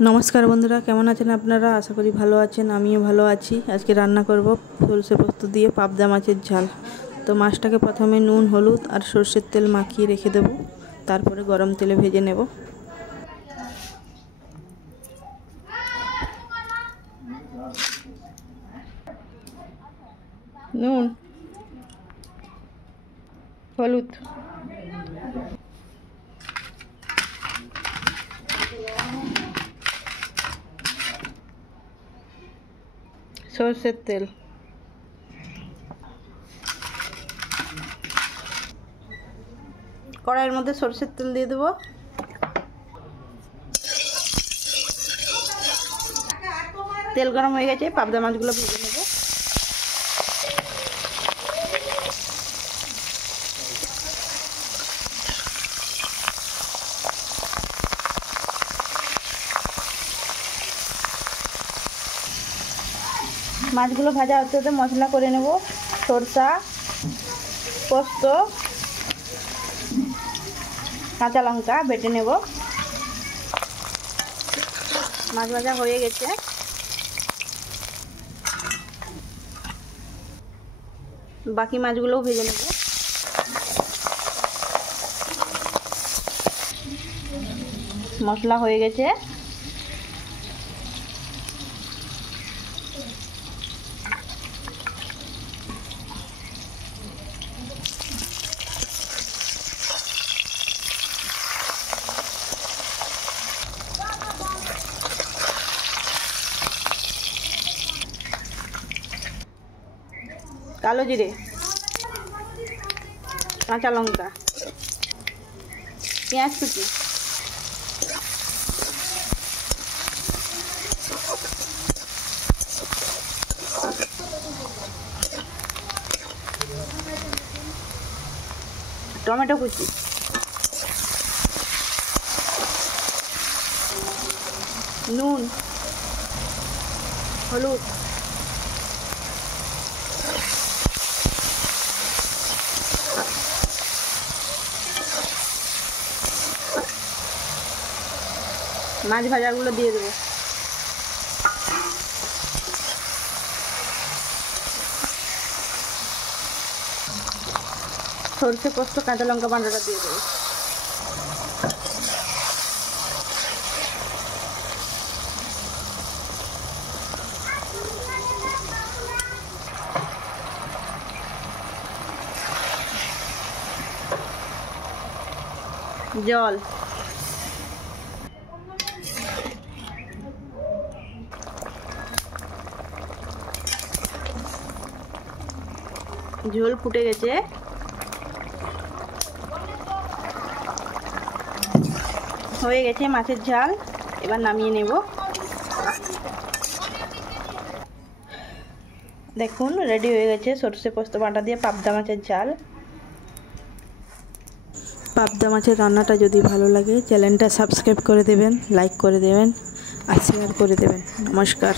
নমস্কার বন্ধুরা, কেমন আছেন আপনারা? আশা করি ভালো আছেন, আমিও ভালো আছি। আজকে রান্না করব সরষে পোস্ত দিয়ে পাবদা মাছের ঝাল। তো মাছটাকে প্রথমে নুন, হলুদ আর সরষের তেল মাখিয়ে রেখে দেব, তারপরে গরম তেলে ভেজে নেব। নুন, হলুদ, সরষের তেল, কড়াইয়ের মধ্যে সরষের তেল দিয়ে দেবো। তেল গরম হয়ে গেছে, পাবদা মাছগুলো ভেজে নেব। মাছগুলো ভাজা হতে হতে মশলা করে নেব। সরষা, পোস্ত, কাঁচা লঙ্কা বেটে নেব। মাছ ভাজা হয়ে গেছে, বাকি মাছগুলোও ভেজে নেব। মশলা হয়ে গেছে, কালো জিরে, কাঁচা লঙ্কা, পেঁয়াজ কুচি, টমেটো কুচি, নুন, হলুদ, মাছ ভাজাগুলো দিয়ে দেবো। সরষে পোস্ত কাঁচা লঙ্কা বাটাটা দিয়ে দেবো। জল, ঝোল ফুটে গেছে, হয়ে গেছে মাছের ঝাল। এবার নামিয়ে নেব। দেখুন, রেডি হয়ে গেছে সরষে পোস্ত বাটা দিয়ে পাবদা মাছের ঝাল। পাবদা মাছের রান্নাটা যদি ভালো লাগে, চ্যানেলটা সাবস্ক্রাইব করে দেবেন, লাইক করে দেবেন আর শেয়ার করে দেবেন। নমস্কার।